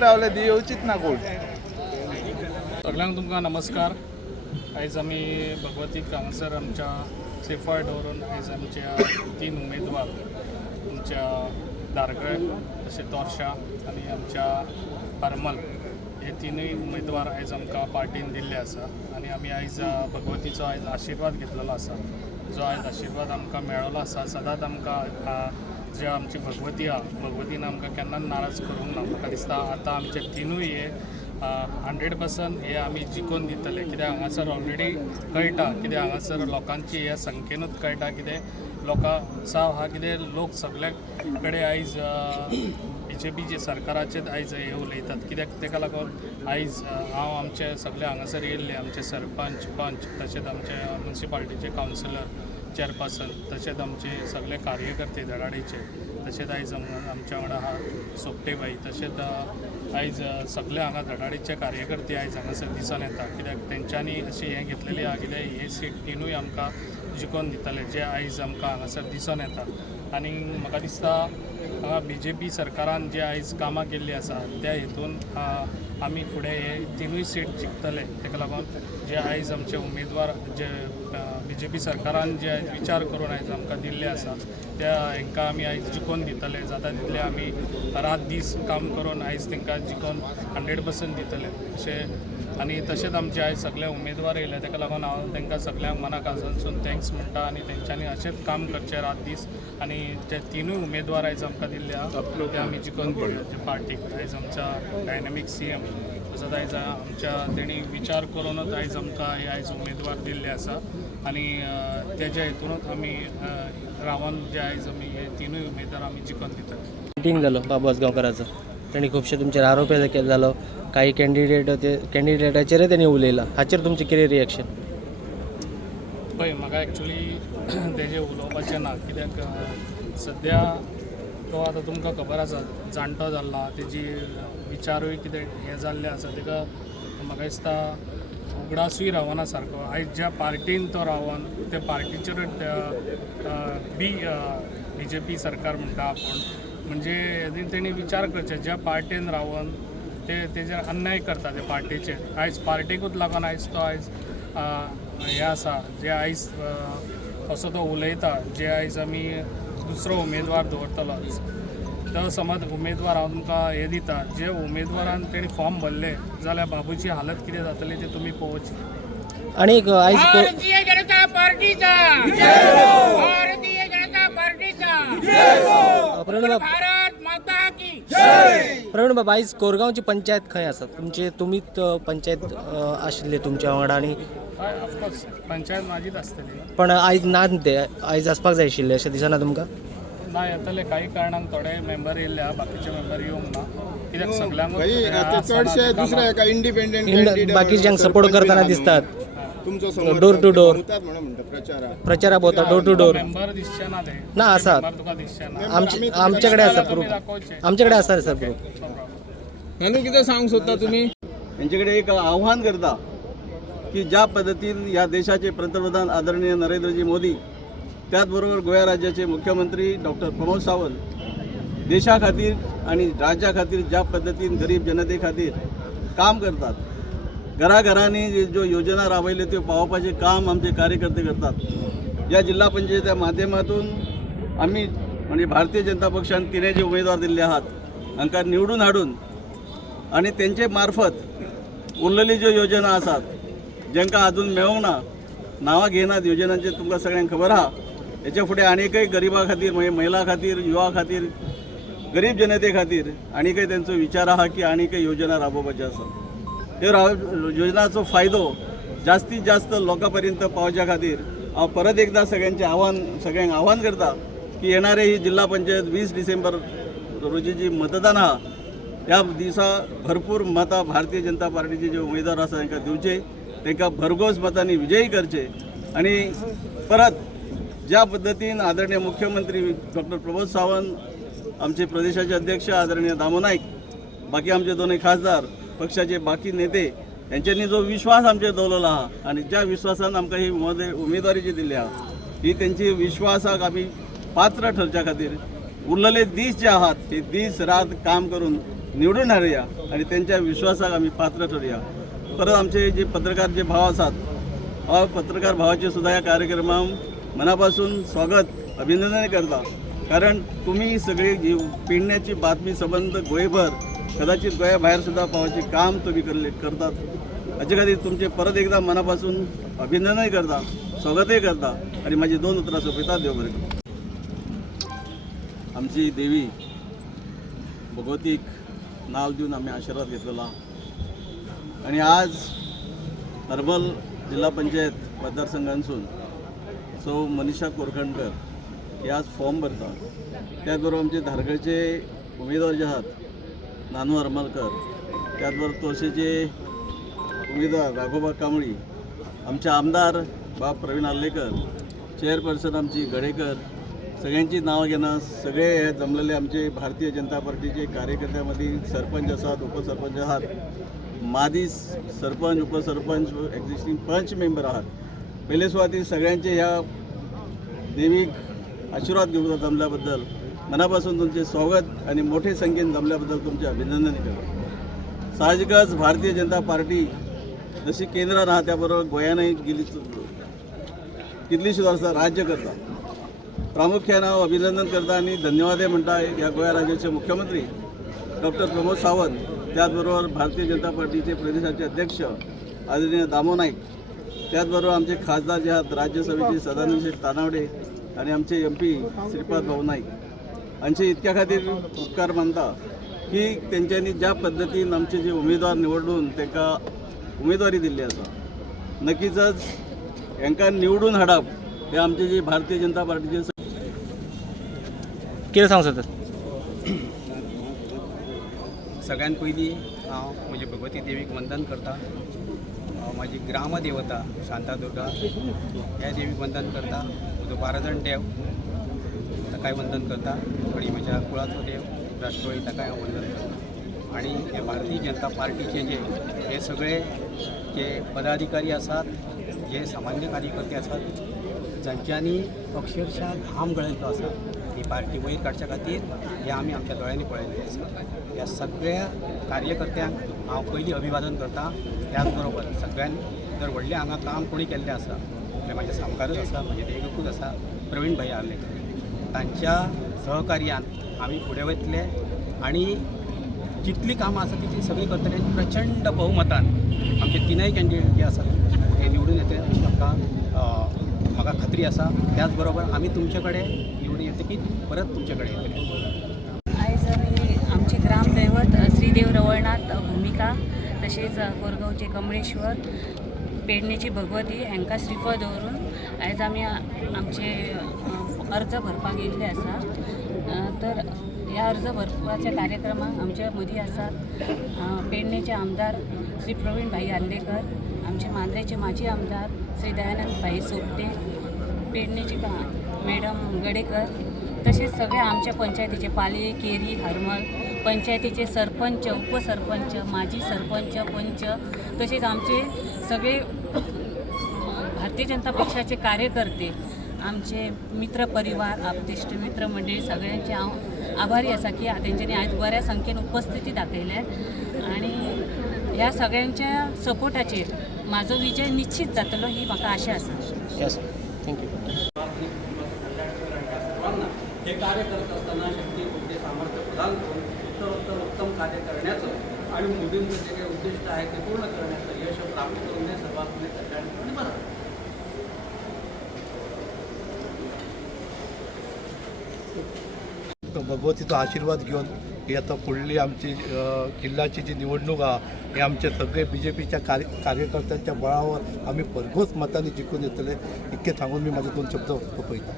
रावले दी येवचीच ना कोण. सगळ्यांक तुमकां नमस्कार. आयज आमी भगवतीक हांगासर आमच्या सेफार दवरून आयज आमच्या 3 उमेदवार आमच्या दारगळे तशें तोर्शा आनी आमच्या हरमल हे 3 उमेदवार आयज आमकां पार्टीन दिल्ले आसा आनी आमी आयज भगवतीचो आयज आशिर्वाद घेतलेलो आसा. जो आयज आशिर्वाद आमकां मेळ्ळो आसा सदांच आमकां जे आमची भगवती आहा भगवतीन आमकां केन्नाच नाराज करूंक ना. म्हाका दिसता आतां आमचे 3 हे 100% हे आमी जिखून दितले. कित्याक हांगासर ऑलरेडी कळटा कित्याक हांगासर लोकांची ह्या संख्येनूच कळटा कितें लोकां उत्साह आहा कितें लोक सगळे कडेन आयज BJP सरकाराचेच आयज हे उलयतात. कित्याक तेका लागून आयज हांव आमचे सगळे हांगासर येयल्ले आमचे सरपंच पंच तशेंच आमचे म्युन्सिपालिटीचे कावन्सिलर चेअरपर्सन तशेंच आमचे सगळे कार्यकर्ते धडाडीचे तशेंच आयज आमच्या वांगडा आहा सोपटेबाई तशेंच आयज सगळे हांगा धडाडीचे कार्यकर्ते आयज हांगासर दिसून येता. कित्याक तेंच्यांनी अशी हें घेतलेली आहा कित्याक हे सीट 3 आमकां जिखून दितले जे आयज आमकां हांगासर दिसून येता. आनी म्हाका दिसता हांगा BJP सरकारान जे आयज कामां केल्लीं आसा त्या हेतून आमी फुडें हे 3 सीट जिखतले. तेका लागून जे आयज आमचे उमेदवार जे BJP सरकारान जे विचार करून आयज आमकां दिल्ले आसा त्या हांकां आमी आयज जिखून दितले. जाता तितले आमी रात दीस काम करून आयज तांकां जिखून 100% दितले अशें. आनी तशेंच आमचे आयज सगळे उमेदवार येयले तेका लागून हांव तांकां सगळ्यांक मनाक आजूनसून थँक्स म्हणटा आनी तेंच्यांनी अशेंच काम करचें रात दीस. आनी जे 3 उमेदवार आयज आमकां दिल्ले आहा ते आमी जिखून दिवचे पार्टीक. आयज आमच्या डायनॅमीक CM तसोच आयज आमच्या तेणी विचार करूनच आयज आमकां हे आयज उमेदवार दिल्ले आसा आनी तेज्या हेतूनच आमी रावन जे आयज आमी हे 3 उमेदवार आमी जिखून दितात. मिटींग जालो बाबू आसगांवकाराचो तांणी खुबशे तुमचेर आरोप जालो काही कॅन्डिडेटाचेरय तांणी उलयलां. हाचेर तुमचें कितें रिएक्शन? पळय म्हाका एक्चुली तेजें उलोवपाचें ना कित्याक सद्या तो आतां तुमकां खबर आसा जाणटो जाल्ला तेजी विचारूय कितें हें जाल्लें आसा तेका म्हाका दिसता उगडासूय रावना सारको. आयज ज्या पार्टीन तो रावन त्या पार्टीचेर BJP सरकार म्हणटा आपूण म्हणजे तेणी विचार करचे ज्या पार्टीन रावन तेजेर अन्याय करता त्या पार्टीचेर. आयज पार्टीकूच लागून आयज तो आयज हें आसा जे आयज असो तो उलयता जे आयज आमी दुसरो उमेदवार दवरतलो. तो समज उमेदवार हांव तुमकां हें दिता जे उमेदवारान तेणी फॉर्म भरले जाल्यार बाबूची हालत कितें जातली ते तुमी पळोवची. आणि आयज भारतीय जनता पार्टीचा भारतीय जनता पार्टीचा भारत माता की प्रवीण बाबा आयज कोरगांवची पंचायत खंय आसा? तुमीच पंचायत आशिल्ले तुमच्या वांगडा आनी ऑफकोर्स पंचायत म्हाजीच आसतली पण आयज ना ते आयज आसपाक जाय आशिल्ले अशें दिसना तुमकां? ना येतले काही कारणांक थोडे मेंबर येयल्ले आहा बाकीचे मेंबर येवंक ना कित्याक सगळ्यांक चडशे दुसरे एका इंडिपेंडंट बाकीच्यांक सपोर्ट करतना दिसतात. तुमचो डोर टू डोर म्हणटा प्रचारा भोंवता डोर टू डोर मेंबर दिसचे ना ते ना आसा तुका दिसचे ना. आमचे कडेन आसा प्रूफ आमचे कडेन आसा सर प्रूफ. म्हणून कितें सांगूंक सोदता तुमी? यांचे कडेन एक आव्हान करता की ज्या पद्धतीन या देशाचे पंतप्रधान आदरणीय नरेंद्रजी मोदी त्याचबरोबर गोवा राज्याचे मुख्यमंत्री डॉक्टर प्रमोद सावंत देशा खातीर आणि राज्या खातीर ज्या पद्धतीन गरीब जनते खातीर काम करतात घराघरांनी ज्यो योजना राबयल्यो त्यो पावोवपाचें काम आमचे कार्यकर्ते करतात. या जिल्हा पंचायतीच्या माध्यमातून आम्ही म्हणजे भारतीय जनता पक्षान 3 जे उमेदवार दिल्ले आहात हांकां निवडून हाडून आणि त्यांचे मार्फत उरलेली ज्यो योजना आसात जांकां अजून मेळोंक ना नांवां घेनात योजनांचे तुमकां सगळ्यांक खबर आहा. हेच्या फुडें आनीकय गरिबा खातीर म्हणजे महिला खातीर युवा खातीर गरीब जनते खातीर आनीकय त्यांचो विचार आहा की आनीकय योजना राबोवपाच्यो आसा. ह्यो योजनाचो फायदो जास्तीत जास्त लोकांपर्यंत पावच्या खातीर हांव परत एकदा सगळ्यांक आव्हान करता की येणारे ही जिल्हा पंचायत 20 डिसेंबर रोजी जी मतदान आहा त्या दिसा भरपूर मतां भारतीय जनता पार्टीचे जे उमेदवार आसा तांकां दिवचे तांकां भरघोस मतांनी विजयी करचे. आणि परत ज्या पद्धतीन आदरणीय मुख्यमंत्री डॉक्टर प्रमोद सावंत आमचे प्रदेशाचे अध्यक्ष आदरणीय दामो नायक बाकी आमचे 2 खासदार पक्षाचे बाकी नेते यांच्यांनी जो विश्वास आमचेर दवरलेलो आहा आणि ज्या विश्वासान आमकां ही उमेदवारी जी दिली आहा ही त्यांची विश्वासाक आमी पात्र ठरच्या खातीर उरलेले दीस जे आहात ते दीस रात काम करून निवडून हाडुया आणि त्यांच्या विश्वासाक आमी पात्र ठरया. परत आमचे जे पत्रकार जे भाव आसात, हांव पत्रकार भावाचे सुद्धा या कार्यक्रमाक मनापासून स्वागत अभिनंदन करता. कारण तुम्ही सगळी जी पेडण्याची बातमी संबंध गोंयभर कदाचित गोंया भायर सुद्धा पावपाचे काम तुम्ही करतात. हाचे खातीर तुमचे परत एकदा मनापासून अभिनंदन करता, स्वागतय करता आणि माझी 2 उतरां सोंपयता. देव बरें करूं. आमची देवी भगवतीक नाव दिवन आम्ही आशीर्वाद घेतलेला आणि आज हर्मल जिल्हा पंचायत मतदारसंघांसून सौ मनीषा कोरखंडकर हे आज फॉर्म भरता. त्याचबरोबर आमचे धारगळचे उमेदवार जे आहात नानू हरमलकर, त्याचबरोबर तोरशेचे उमेदवार राघोबा कांबळी, आमचे आमदार बा प्रवीण आर्लेकर, चेअरपर्सन आमची गडेकर, सगळ्यांची नावं घेणार. सगळे हे जमलेले आमचे भारतीय जनता पार्टीचे कार्यकर्त्यामध्ये सरपंच आहात, उपसरपंच आहात, माजी सरपंच, उपसरपंच, एक्झिस्टिंग पंच मेंबर आहात. पहिले सुरुवातीला सगळ्यांचे ह्या देवीक आशीर्वाद घेऊन जमल्याबद्दल मनापासून तुमचे स्वागत आणि मोठे संख्येने जमल्याबद्दल तुमचे अभिनंदन करतो. साहजिकच भारतीय जनता पार्टी जशी केंद्रात आहात त्याबरोबर गोंयानंय गेली कितलीशीं वर्सां राज्य करता. प्रामुख्यानं हांव अभिनंदन करता आणि धन्यवाद म्हणटा ह्या गोंया राज्याचे मुख्यमंत्री डॉक्टर प्रमोद सावंत, त्याचबरोबर भारतीय जनता पार्टीचे प्रदेशाचे अध्यक्ष आदरणीय दामो नाईक, त्याचबरोबर आमचे खासदार जे आहात राज्यसभेचे सदानंद शेठ तानावडे आणि आमचे MP श्रीपाद भाऊ नाईक हांचे इतक्या खातीर उपकार मानता की तेंच्यांनी ज्या पद्दतीन आमचे जे उमेदवार निवडून तांकां उमेदवारी दिल्ली आसा. नक्कीचच हांकां निवडून हाडप हे आमचे जे भारतीय जनता पार्टीचे कितें सांगू सोदतात? सगळ्यात पयलीं हांव म्हजे भगवती देवीक वंदन करता. म्हाजी ग्रामदेवता शांतादुर्गा ह्या देवीक वंदन करता. म्हजो बाराजण देव ताकाय वंदन करता आणि म्हज्या कुळाचो देव राष्ट्रवादी ताकाय हांव वंदन करता. आणि हे भारतीय जनता पार्टीचे हे सगळे जे पदाधिकारी आसात, जे सामान्य कार्यकर्ते आसात, जांच्यांनी अक्षरशः घाम गळयल्लो आसा ही पार्टी वयर काडच्या खातीर, हे आमी आमच्या दोळ्यांनी पळयल्लें आसा. ह्या सगळ्या कार्यकर्त्यांक हांव पयलीं अभिवादन करता. त्याच बरोबर सगळ्यांनी जर व्हडलें हांगा काम कोणी केल्लें आसा जाल्यार म्हाजे सामकारच आसा, म्हाजे देगकूच आसा प्रवीण भाई आर्लेकर. तांच्या सहकार्यान आमी फुडें वतले आणि जितली कामां आसा तितली सगळीं करतले. प्रचंड बहुमतान आमचे 3 कॅन्डिडेट जे आसात ते निवडून येते अशी म्हाका खात्री आसा. त्याच बरोबर आमी तुमचे कडेन निवडून येतकीर परत तुमचे कडेन येतले. आयज आमी आमचे ग्रामदैवत श्रीदेव रवळनाथ भूमिका, तशेंच कोरगांवचे कमळेश्वर, पेडणेची भगवती हांकां श्रीफळ दवरून आयज आमी आमचे अर्ज भरपाक येयल्ले आसा. तर ह्या अर्ज भरपाच्या कार्यक्रमाक आमच्या मदीं आसात पेडणेचे आमदार श्री प्रवीण भाई आर्लेकर, आमचे मांद्रेचे माजी आमदार श्री दयानंद भाई सोपटे, पेडणेचे मॅडम गडेकर, तसेच सगळे आमच्या पंचायतीचे पाले, केरी, हरमल पंचायतीचे सरपंच, उपसरपंच, माजी सरपंच, पंच, तसेच आमचे सगळे भारतीय जनता पक्षाचे कार्यकर्ते, आमचे मित्र परिवार, आपतिष्ट मित्र मंडळी सगळ्यांचे हांव आभारी आसा की तेंच्यांनी आयज बऱ्या संख्येन उपस्थिती दाखयल्या आणि ह्या सगळ्यांच्या सपोर्टाचेर म्हाजो विजय निश्चित जातलो ही म्हाका आशा आसा. Yes, thank you. हे कार्य करत असताना शक्ती बुद्धी सामर्थ्य प्रदान करून उत्तम कार्य करण्याचं आणि मोदींचं जे काही उद्दिष्ट आहे ते पूर्ण करण्याचं यश प्राप्त करून हे सर्वात कल्याण बरं. भगवतीचो आशीर्वाद घेवन ही आता फुडली आमची जिल्ह्याची जी निवडणूक आहे हे आमचे सगळे BJPच्या कार्यकर्त्यांच्या बळावर आम्ही भरघोस मतांनी जिंकून येतले इतके सांगून मी माझे 2 शब्द सोपयता.